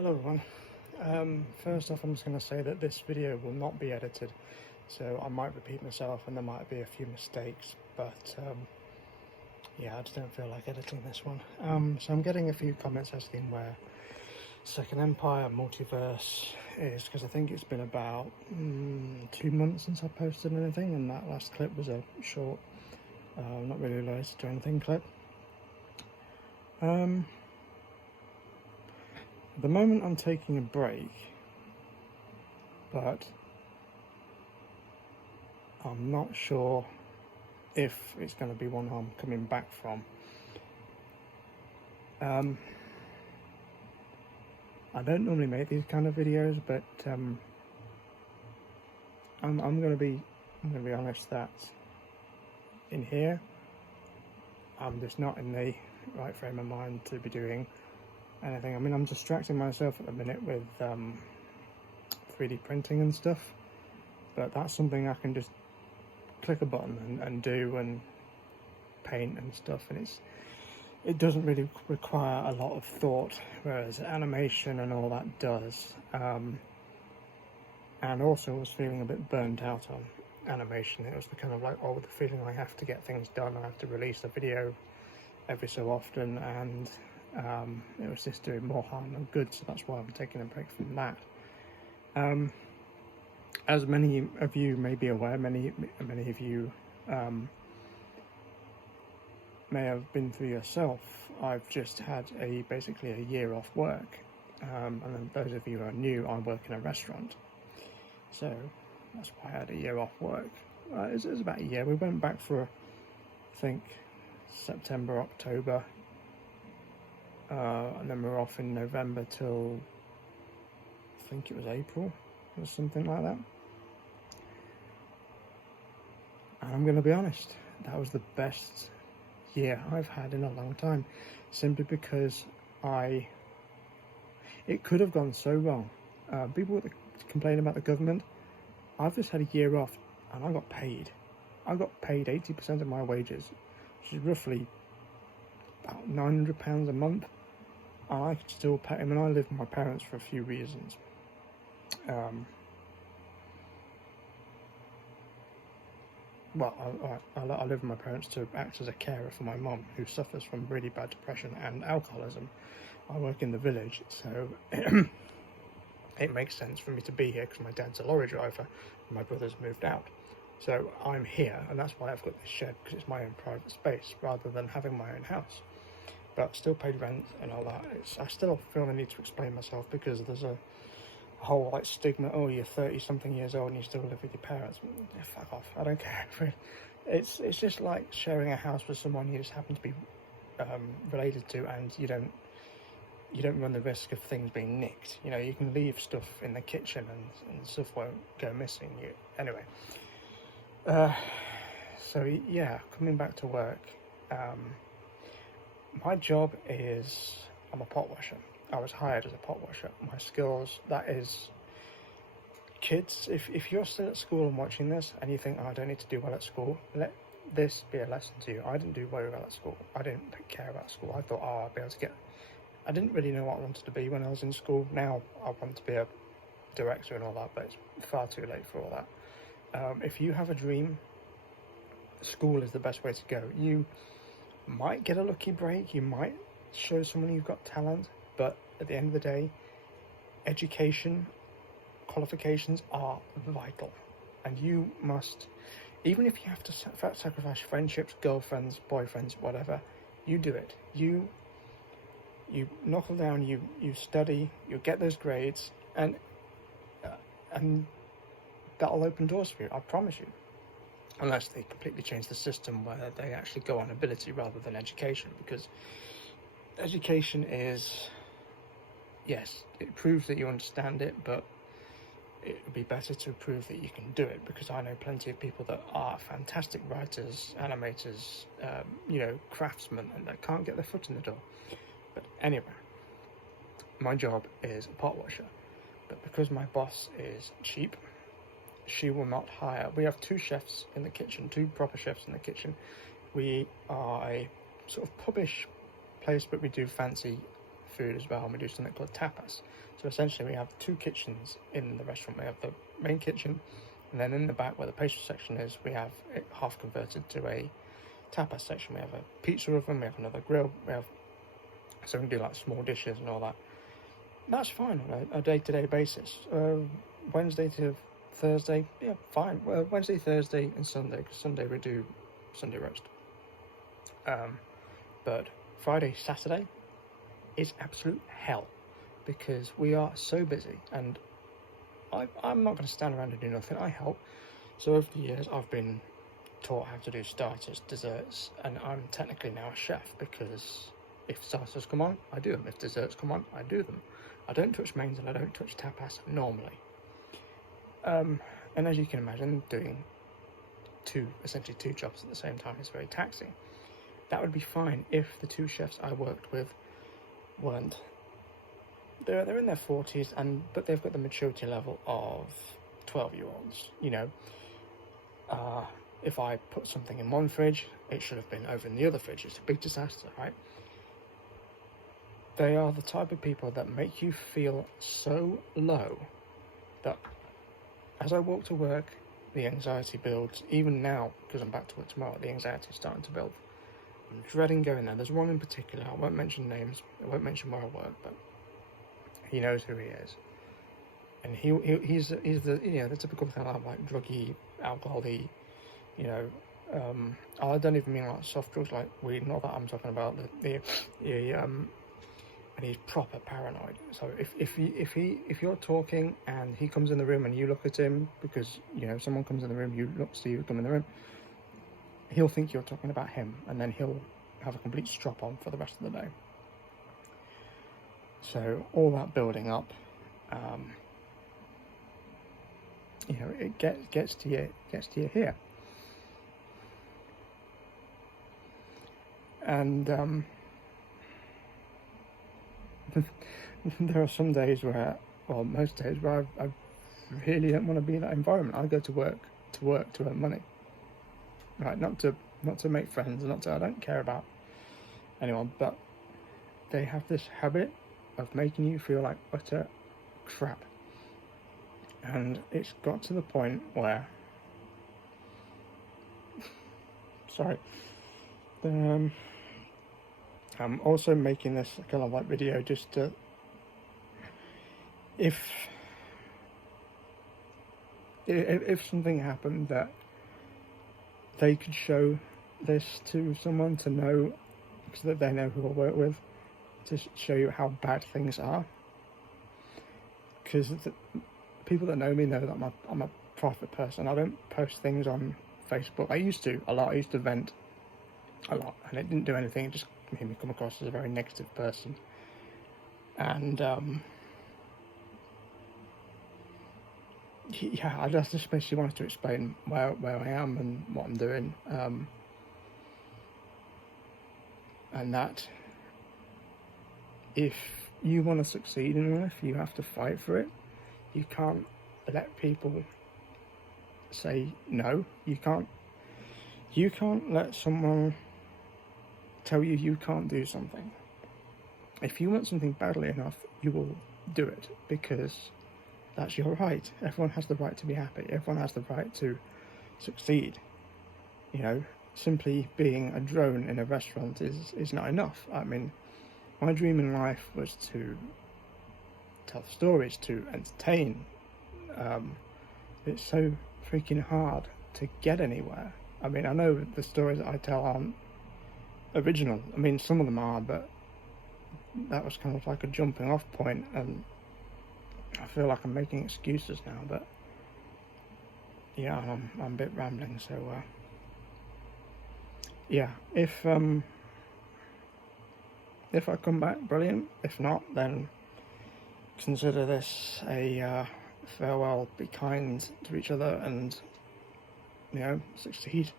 Hello everyone. First off, I'm just going to say that this video will not be edited, so I might repeat myself and there might be a few mistakes, but yeah, I just don't feel like editing this one. So I'm getting a few comments asking where Second Empire Multiverse is, because I think it's been about 2 months since I posted anything, and that last clip was a short, not really related to anything clip. At the moment I'm taking a break, but I'm not sure if it's going to be one I'm coming back from. I don't normally make these kind of videos, but I'm going to be honest that in here I'm just not in the right frame of mind to be doing anything. I mean, I'm distracting myself at the minute with 3D printing and stuff, but that's something I can just click a button and do, and paint and stuff, and it doesn't really require a lot of thought, whereas animation and all that does. And also I was feeling a bit burnt out on animation. It was the kind of like, the feeling I have to get things done, I have to release a video every so often, and it was just doing more harm than good, so that's why I'm taking a break from that. As many of you may be aware, many of you may have been through yourself, I've just had basically a year off work, and then those of you who are new, I work in a restaurant, so that's why I had a year off work. It was about a year. We went back for I think September, October, and then we were off in November till I think it was April or something like that. And I'm going to be honest, that was the best year I've had in a long time, simply because it could have gone so wrong. People complain about the government. I've just had a year off and I got paid. I got paid 80% of my wages, which is roughly about £900 a month. And I could still pay. I mean, I live with my parents for a few reasons. I live with my parents to act as a carer for my mum, who suffers from really bad depression and alcoholism. I work in the village, so it makes sense for me to be here because my dad's a lorry driver and my brother's moved out. So I'm here, and that's why I've got this shed, because it's my own private space rather than having my own house. But still paid rent and all that. I still feel the need to explain myself, because there's a whole like stigma. Oh, you're 30-something years old and you still live with your parents. Yeah, fuck off. I don't care. It's just like sharing a house with someone you just happen to be related to, and you don't run the risk of things being nicked. You know, you can leave stuff in the kitchen and stuff won't go missing. Anyway. So yeah, coming back to work. My job is, I'm a pot washer. I was hired as a pot washer. My skills, that is, kids, if you're still at school and watching this and you think, I don't need to do well at school, let this be a lesson to you. I didn't do very well at school. I didn't care about school. I thought, I'll be able to I didn't really know what I wanted to be when I was in school. Now I want to be a director and all that, but it's far too late for all that. If you have a dream, school is the best way to go. You might get a lucky break, you might show someone you've got talent, but at the end of the day, education, qualifications are vital, and you must, even if you have to sacrifice friendships, girlfriends, boyfriends, whatever, you do it. You knuckle down, you study, you get those grades, and that'll open doors for you, I promise you. Unless they completely change the system where they actually go on ability rather than education, because education is, yes, it proves that you understand it, but it would be better to prove that you can do it, because I know plenty of people that are fantastic writers, animators, craftsmen, and that can't get their foot in the door. But anyway, my job is a pot washer, but because my boss is cheap, she will not hire. We have 2 chefs in the kitchen, 2 proper chefs in the kitchen. We are a sort of pubish place, but we do fancy food as well, and we do something called tapas. So essentially we have two kitchens in the restaurant. We have the main kitchen, and then in the back where the pastry section is, we have it half converted to a tapas section. We have a pizza oven, we have another grill, so we can do like small dishes and all that. That's fine on a day-to-day basis. Wednesday to Thursday, yeah, fine. Wednesday, Thursday, and Sunday, because Sunday we do Sunday roast. But Friday, Saturday is absolute hell, because we are so busy, and I'm not going to stand around and do nothing. I help. So over the years, I've been taught how to do starters, desserts, and I'm technically now a chef, because if starters come on, I do them. If desserts come on, I do them. I don't touch mains and I don't touch tapas normally. And as you can imagine, doing essentially two jobs at the same time is very taxing. That would be fine if the two chefs I worked with weren't. They're in their 40s, but they've got the maturity level of 12-year-olds. You know, if I put something in one fridge, it should have been over in the other fridge. It's a big disaster, right? They are the type of people that make you feel so low that as I walk to work, the anxiety builds. Even now, because I'm back to work tomorrow, the anxiety is starting to build. I'm dreading going there. There's one in particular. I won't mention names. I won't mention where I work, but he knows who he is. And he's the the typical kind of like druggy, alcohol-y, I don't even mean like soft drugs like weed. Not that I'm talking about and he's proper paranoid. So if you're talking and he comes in the room and you look at him, because someone comes in the room, you look, see you come in the room, he'll think you're talking about him, and then he'll have a complete strop on for the rest of the day. So all that building up, it gets to you here, and there are some days most days where I really don't want to be in that environment. I go to work to earn money, right? Not to make friends, I don't care about anyone, but they have this habit of making you feel like utter crap, and it's got to the point where I'm also making this kind of like video just to, if something happened that they could show this to someone to know, so that they know who I work with, to show you how bad things are. Because the people that know me know that I'm a private person. I don't post things on Facebook. I used to a lot. I used to vent a lot, and it didn't do anything. It just made me come across as a very negative person. And I just basically wanted to explain where I am and what I'm doing, and that if you want to succeed in life, you have to fight for it. You can't let people say no. You can't let someone tell you can't do something. If you want something badly enough, you will do it, because that's your right. Everyone has the right to be happy. Everyone has the right to succeed. Simply being a drone in a restaurant is not enough. I mean, my dream in life was to tell stories, to entertain. It's so freaking hard to get anywhere. I mean, I know the stories that I tell aren't original. I mean, some of them are, but that was kind of like a jumping off point, and I feel like I'm making excuses now, but yeah, I'm a bit rambling, so yeah, if I come back, brilliant. If not, then consider this a farewell. Be kind to each other, and succeed.